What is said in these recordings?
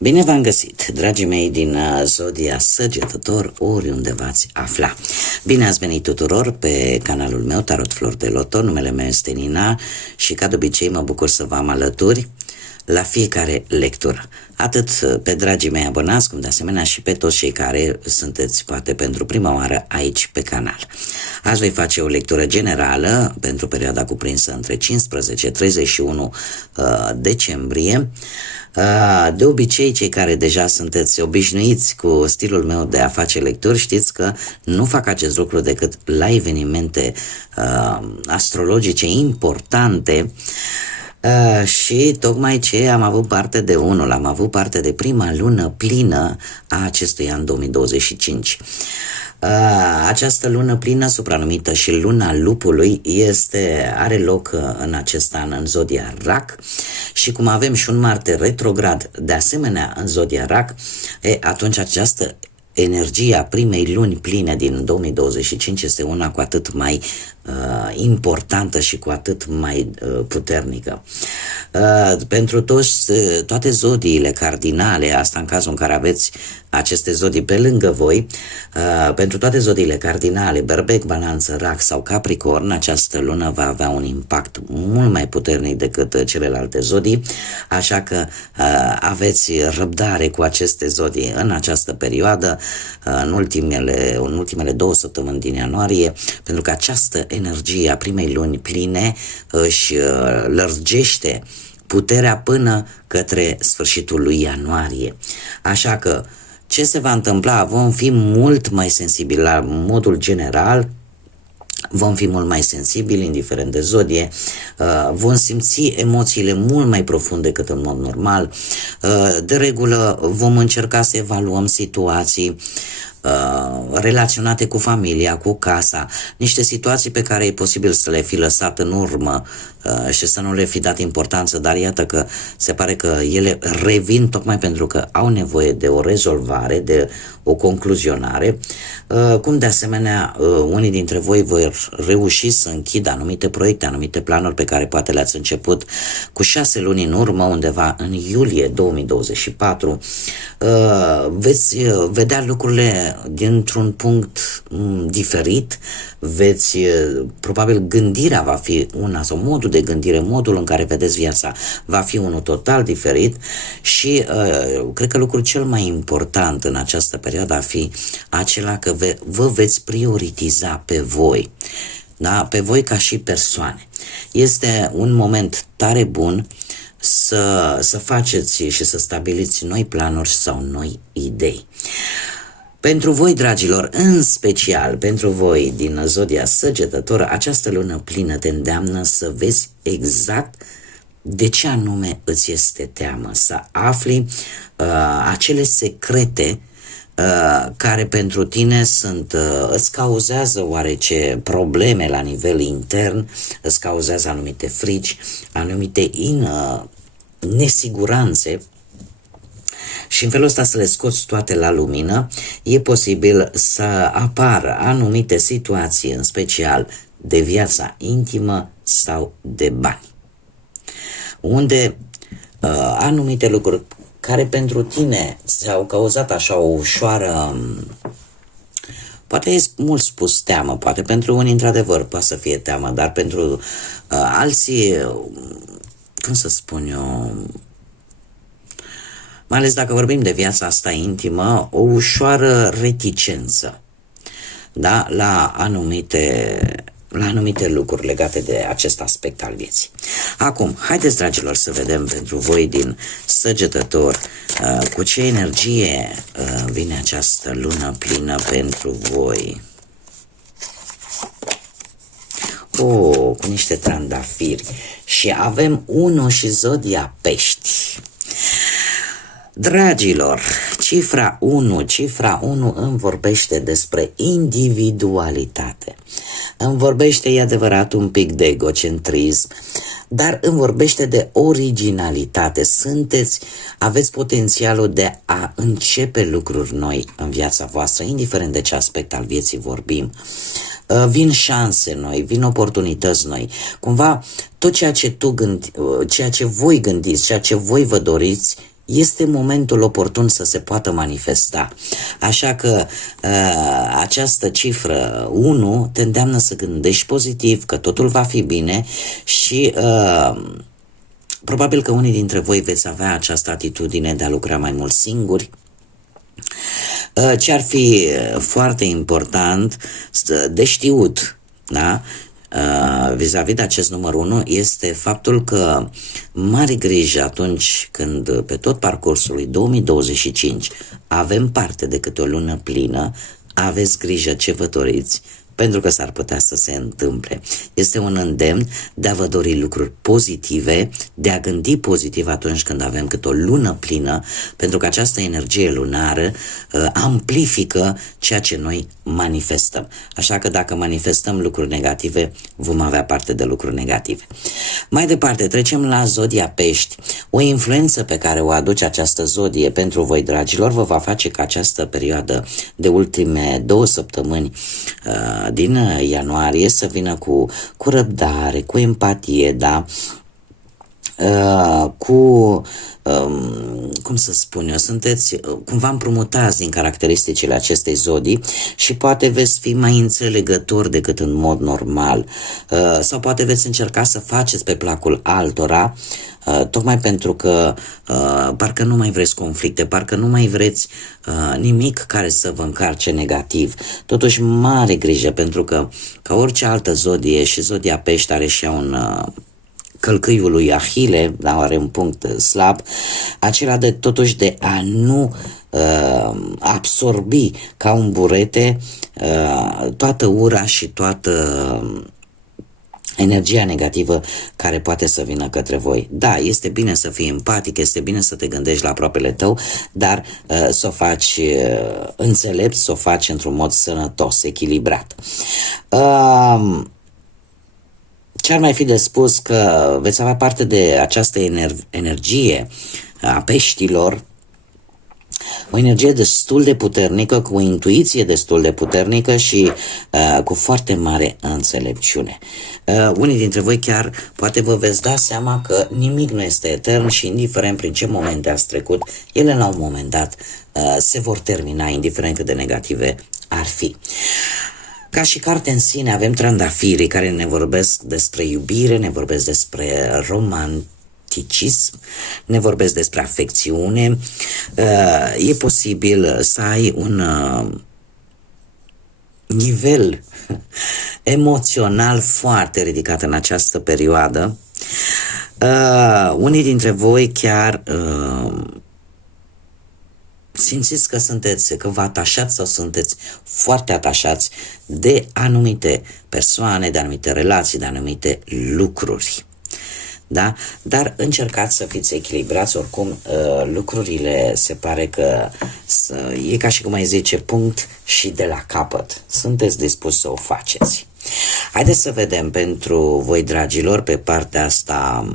Bine v-am găsit, dragii mei din Zodia Săgetător, oriunde v-ați afla. Bine ați venit tuturor pe canalul meu Tarot Flori de Loto, numele meu este Nina și ca de obicei mă bucur să vă am alături la fiecare lectură. Atât pe dragii mei abonați, cum de asemenea și pe toți cei care sunteți poate pentru prima oară aici pe canal. Azi voi face o lectură generală pentru perioada cuprinsă între 15-31 decembrie. De obicei, cei care deja sunteți obișnuiți cu stilul meu de a face lecturi, știți că nu fac acest lucru decât la evenimente astrologice importante. Și tocmai ce am avut parte de unul, am avut parte de prima lună plină a acestui an 2025. Această lună plină, supranumită și luna lupului, are loc în acest an în Zodia Rac și cum avem și un Marte retrograd de asemenea în Zodia Rac, atunci această energie a primei luni pline din 2025 este una cu atât mai importantă și cu atât mai puternică. Pentru toate zodiile cardinale, asta în cazul în care aveți aceste zodii pe lângă voi, pentru toate zodiile cardinale, Berbec, Balanță, Rac sau Capricorn, această lună va avea un impact mult mai puternic decât celelalte zodii, așa că aveți răbdare cu aceste zodii în această perioadă, în ultimele 2 săptămâni din ianuarie, pentru că această energie a primei luni pline își lărgește puterea până către sfârșitul lui ianuarie. Așa că ce se va întâmpla? Vom fi mult mai sensibili la modul general, vom fi mult mai sensibili, indiferent de zodie, vom simți emoțiile mult mai profunde decât în mod normal. De regulă vom încerca să evaluăm situații relaționate cu familia, cu casa, niște situații pe care e posibil să le fi lăsat în urmă și să nu le fi dat importanță, dar iată că se pare că ele revin tocmai pentru că au nevoie de o rezolvare, de o concluzionare, cum de asemenea unii dintre voi vor reuși să închidă anumite proiecte, anumite planuri pe care poate le-ați început cu 6 luni în urmă, undeva în iulie 2024. Veți vedea lucrurile dintr-un punct diferit, probabil gândirea va fi una, sau modul de gândire, modul în care vedeți viața va fi unul total diferit și cred că lucrul cel mai important în această perioadă va fi acela că vă veți prioritiza pe voi, da? Pe voi ca și persoane. Este un moment tare bun să faceți și să stabiliți noi planuri sau noi idei. Pentru voi, dragilor, în special pentru voi din Zodia Săgetător, această lună plină te îndeamnă să vezi exact de ce anume îți este teamă, să afli acele secrete care pentru tine îți cauzează oarece probleme la nivel intern, îți cauzează anumite frici, anumite nesiguranțe. Și în felul ăsta să le scoți toate la lumină, e posibil să apară anumite situații, în special de viața intimă sau de bani, unde anumite lucruri care pentru tine ți-au cauzat așa o ușoară, poate e mult spus teamă, poate pentru unii într-adevăr poate să fie teamă, dar pentru alții, cum să spun eu, mai ales dacă vorbim de viața asta intimă, o ușoară reticență, da? La anumite lucruri legate de acest aspect al vieții. Acum, haideți, dragilor, să vedem pentru voi din Săgetător cu ce energie vine această lună plină pentru voi. Cu niște trandafiri. Și avem 1 și Zodia Pești. Dragilor, cifra 1 îmi vorbește despre individualitate. Îmi vorbește, e adevărat, un pic de egocentrism, dar îmi vorbește de originalitate. Aveți potențialul de a începe lucruri noi în viața voastră, indiferent de ce aspect al vieții vorbim. Vin șanse noi, vin oportunități noi. Cumva tot ceea ce voi gândiți, ceea ce voi vă doriți, este momentul oportun să se poată manifesta. Așa că această cifră 1 te îndeamnă să gândești pozitiv, că totul va fi bine și probabil că unii dintre voi veți avea această atitudine de a lucra mai mult singuri. Ce ar fi foarte important de știut, da? Vis-a-vis de acest număr 1 este faptul că mare grijă atunci când pe tot parcursul lui 2025 avem parte de câte o lună plină, aveți grijă ce vă doriți, pentru că s-ar putea să se întâmple. Este un îndemn de a vă dori lucruri pozitive, de a gândi pozitiv atunci când avem câte o lună plină, pentru că această energie lunară amplifică ceea ce noi manifestăm. Așa că dacă manifestăm lucruri negative, vom avea parte de lucruri negative. Mai departe, trecem la zodia Pești. O influență pe care o aduce această zodie pentru voi, dragilor, vă va face ca această perioadă de ultime 2 săptămâni din ianuarie să vină cu răbdare, cu empatie, da? Cum să spun eu, sunteți cumva împrumutați din caracteristicile acestei zodii și poate veți fi mai înțelegători decât în mod normal, sau poate veți încerca să faceți pe placul altora, tocmai pentru că parcă nu mai vreți conflicte, parcă nu mai vreți nimic care să vă încarce negativ. Totuși, mare grijă, pentru că ca orice altă zodie, și zodia Pești are și ea un călcâiul lui Ahile, dar are un punct slab, acela de totuși de a nu absorbi ca un burete toată ura și toată energia negativă care poate să vină către voi. Da, este bine să fii empatic, este bine să te gândești la aproapele tău, dar să o faci înțelept, să o faci într-un mod sănătos, echilibrat. Ce ar mai fi de spus? Că veți avea parte de această energie a peștilor, o energie destul de puternică, cu o intuiție destul de puternică și cu foarte mare înțelepciune. Unii dintre voi chiar poate vă veți da seama că nimic nu este etern și indiferent prin ce momente ați trecut, ele la un moment dat se vor termina, indiferent cât de negative ar fi. Ca și carte în sine avem Trandafirii, care ne vorbesc despre iubire, ne vorbesc despre romanticism, ne vorbesc despre afecțiune. E posibil să ai un nivel emoțional foarte ridicat în această perioadă. Unii dintre voi chiar simțiți că vă atașați sau sunteți foarte atașați de anumite persoane, de anumite relații, de anumite lucruri. Da? Dar încercați să fiți echilibrați, oricum lucrurile se pare că e ca și cum ai zice punct și de la capăt. Sunteți dispuși să o faceți. Haideți să vedem pentru voi, dragilor, pe partea asta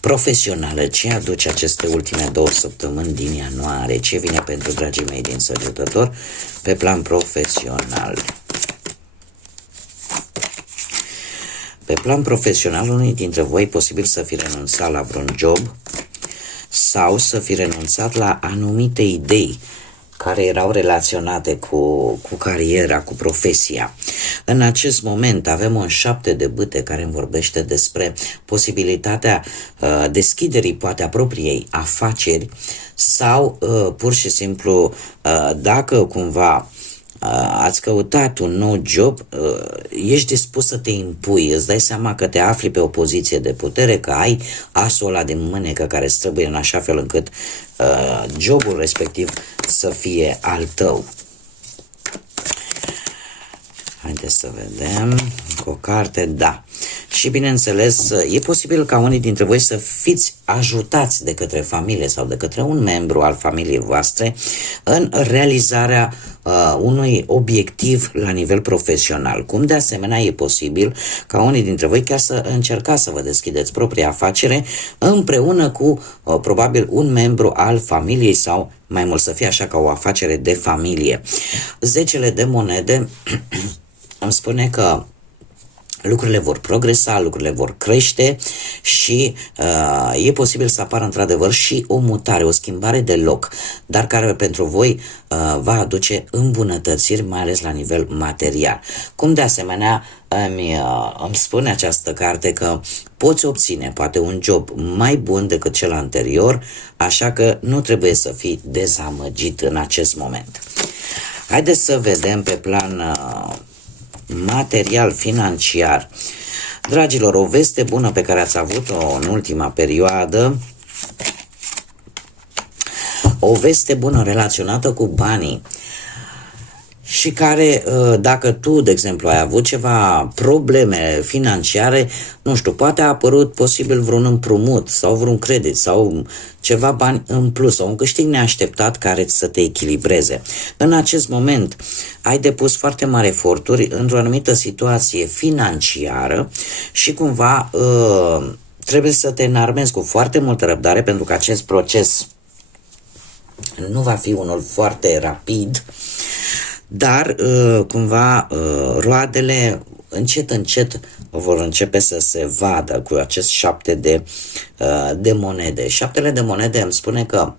profesională, ce aduce aceste ultime 2 săptămâni din ianuarie, ce vine pentru dragii mei din Săgetător pe plan profesional. Pe plan profesional, unii dintre voi posibil să fi renunțat la vreun job sau să fi renunțat la anumite idei care erau relaționate cu cariera, cu profesia. În acest moment avem un 7 de bâte care îmi vorbește despre posibilitatea deschiderii poate a propriei afaceri sau pur și simplu dacă cumva ați căutat un nou job, ești dispus să te impui, îți dai seama că te afli pe o poziție de putere, că ai asul ăla de mânecă care îți trebuie în așa fel încât jobul respectiv să fie al tău. Haideți să vedem cu o carte, da. Și bineînțeles, e posibil ca unii dintre voi să fiți ajutați de către familie sau de către un membru al familiei voastre în realizarea unui obiectiv la nivel profesional. Cum de asemenea e posibil ca unii dintre voi chiar să încercați să vă deschideți propria afacere împreună cu probabil un membru al familiei sau mai mult să fie așa ca o afacere de familie. 10 de monede îmi spune că lucrurile vor progresa, lucrurile vor crește și e posibil să apară într-adevăr și o mutare, o schimbare de loc, dar care pentru voi va aduce îmbunătățiri, mai ales la nivel material. Cum de asemenea îmi spune această carte că poți obține poate un job mai bun decât cel anterior, așa că nu trebuie să fii dezamăgit în acest moment. Haideți să vedem pe plan material, financiar. Dragilor, o veste bună pe care ați avut-o în ultima perioadă, o veste bună relaționată cu banii și care, dacă tu, de exemplu, ai avut ceva probleme financiare, nu știu, poate a apărut posibil vreun împrumut sau vreun credit sau ceva bani în plus sau un câștig neașteptat care să te echilibreze. În acest moment ai depus foarte mari eforturi într-o anumită situație financiară și cumva trebuie să te înarmezi cu foarte multă răbdare pentru că acest proces nu va fi unul foarte rapid, dar cumva roadele încet, încet vor începe să se vadă cu acest 7 de monede. 7 de monede îmi spune că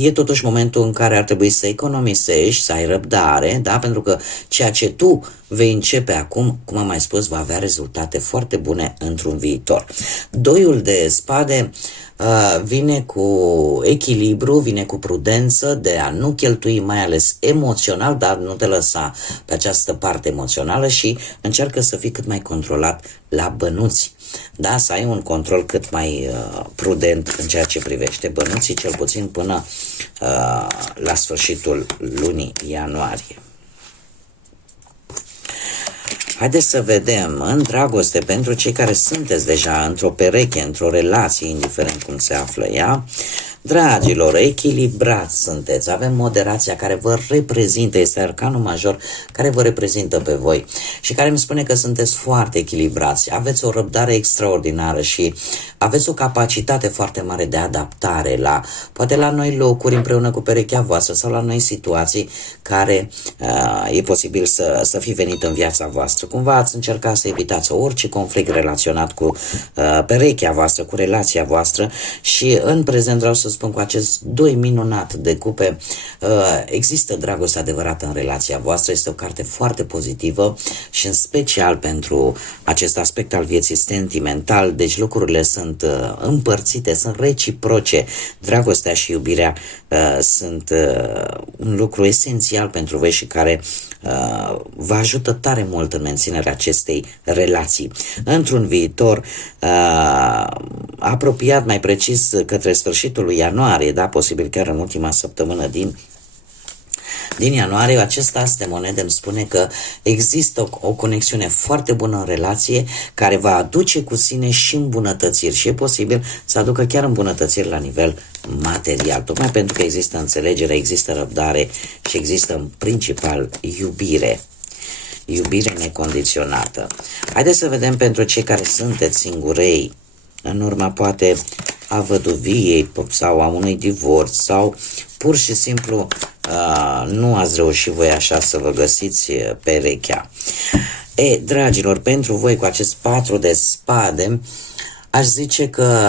e totuși momentul în care ar trebui să economisești, să ai răbdare, da? Pentru că ceea ce tu vei începe acum, cum am mai spus, va avea rezultate foarte bune într-un viitor. Doiul de spade vine cu echilibru, vine cu prudență de a nu cheltui, mai ales emoțional, dar nu te lăsa pe această parte emoțională și încearcă să fii cât mai controlat la bănuți. Da, să ai un control cât mai prudent în ceea ce privește bănuții, cel puțin până la sfârșitul lunii ianuarie. Haideți să vedem în dragoste pentru cei care sunteți deja într-o pereche, într-o relație, indiferent cum se află ea. Dragilor, echilibrați sunteți, avem moderația care vă reprezintă, este arcanul major care vă reprezintă pe voi și care îmi spune că sunteți foarte echilibrați, aveți o răbdare extraordinară și aveți o capacitate foarte mare de adaptare la, poate la noi locuri împreună cu perechea voastră sau la noi situații care e posibil să fi venit în viața voastră. Cumva ați încercat să evitați orice conflict relaționat cu perechea voastră, cu relația voastră și în prezent vreau să spun cu acest 2 minunat de cupe, există dragoste adevărată în relația voastră, este o carte foarte pozitivă și în special pentru acest aspect al vieții sentimental, deci lucrurile sunt împărțite, sunt reciproce, dragostea și iubirea sunt un lucru esențial pentru voi și care vă ajută tare mult în menținerea acestei relații. Într-un viitor apropiat, mai precis către sfârșitul lui ianuarie, da, posibil chiar în ultima săptămână din ianuarie, acest as de monede îmi spune că există o conexiune foarte bună în relație care va aduce cu sine și îmbunătățiri și e posibil să aducă chiar îmbunătățiri la nivel material, tocmai pentru că există înțelegere, există răbdare și există în principal iubire. Iubire necondiționată. Haideți să vedem pentru cei care sunteți singurei, în urma poate a văduviei sau a unui divorț sau pur și simplu nu ați reușit voi așa să vă găsiți perechea. Dragilor, pentru voi cu acest 4 de spade, aș zice că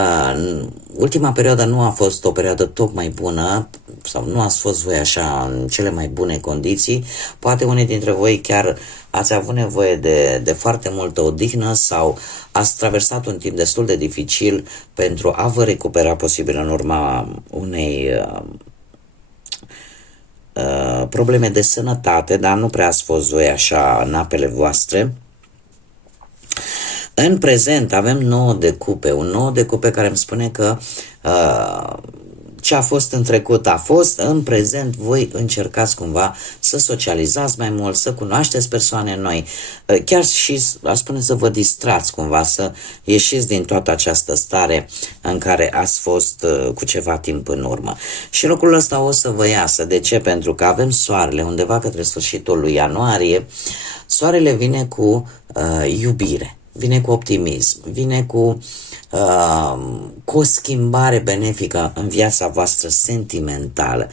ultima perioadă nu a fost o perioadă tocmai bună sau nu ați fost voi așa în cele mai bune condiții. Poate unii dintre voi chiar ați avut nevoie de foarte multă odihnă sau ați traversat un timp destul de dificil pentru a vă recupera posibil în urma unei probleme de sănătate, dar nu prea ați fost voi așa în apele voastre. În prezent avem 9 de cupe, un 9 de cupe care îmi spune că ce a fost în trecut a fost, în prezent voi încercați cumva să socializați mai mult, să cunoașteți persoane noi, chiar și, aș spune, să vă distrați cumva, să ieșiți din toată această stare în care ați fost cu ceva timp în urmă. Și lucrul ăsta o să vă iasă. De ce? Pentru că avem soarele undeva către sfârșitul lui ianuarie. Soarele vine cu iubire, vine cu optimism, vine cu o schimbare benefică în viața voastră sentimentală.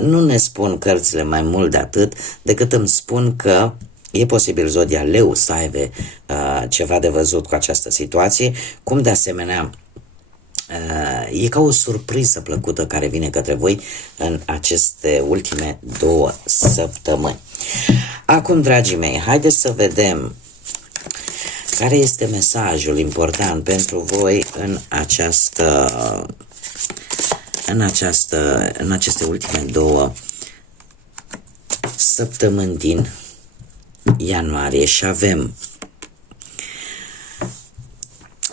Nu ne spun cărțile mai mult de atât, decât îmi spun că E posibil zodia Leu să aibă ceva de văzut cu această situație, cum de asemenea e ca o surpriză plăcută care vine către voi în aceste ultime 2 săptămâni. Acum, dragii mei, haideți să vedem care este mesajul important pentru voi în aceste ultime 2 săptămâni din ianuarie. Și avem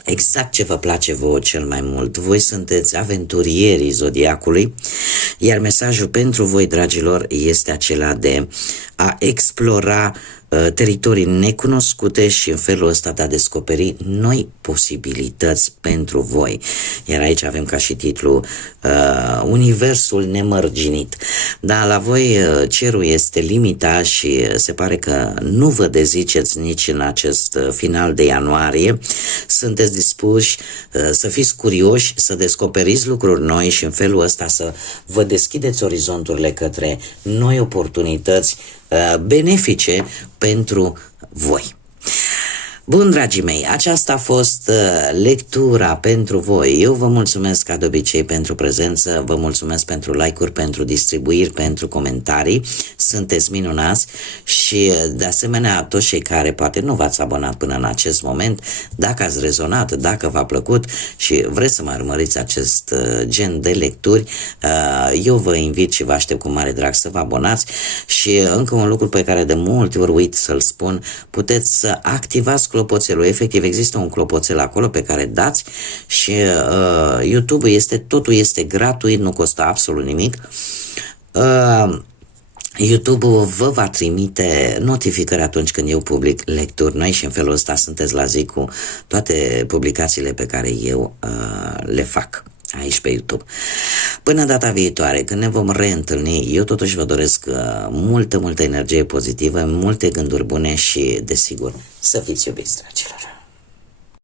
exact ce vă place vouă cel mai mult. Voi sunteți aventurierii zodiacului, iar mesajul pentru voi, dragilor, este acela de a explora teritorii necunoscute și în felul ăsta de a descoperi noi posibilități pentru voi. Iar aici avem ca și titlu Universul nemărginit. Dar la voi cerul este limita și se pare că nu vă deziceți nici în acest final de ianuarie. Sunteți dispuși să fiți curioși, să descoperiți lucruri noi și în felul ăsta să vă deschideți orizonturile către noi oportunități benefice pentru voi. Bun, dragii mei, aceasta a fost lectura pentru voi. Eu vă mulțumesc ca de obicei pentru prezență, vă mulțumesc pentru like-uri, pentru distribuiri, pentru comentarii. Sunteți minunați și de asemenea toți cei care poate nu v-ați abonat până în acest moment, dacă ați rezonat, dacă v-a plăcut și vreți să mai urmăriți acest gen de lecturi, eu vă invit și vă aștept cu mare drag să vă abonați. Și încă un lucru pe care de multe ori uit să-l spun, puteți să activați clopoțelul. Efectiv, există un clopoțel acolo pe care dați și YouTube totul este gratuit, nu costă absolut nimic. YouTube vă va trimite notificări atunci când eu public lecturi noi și în felul ăsta sunteți la zi cu toate publicațiile pe care eu le fac aici pe YouTube. Până data viitoare, când ne vom reîntâlni, eu totuși vă doresc multă energie pozitivă, multe gânduri bune și, desigur, să fiți iubiți, dragilor.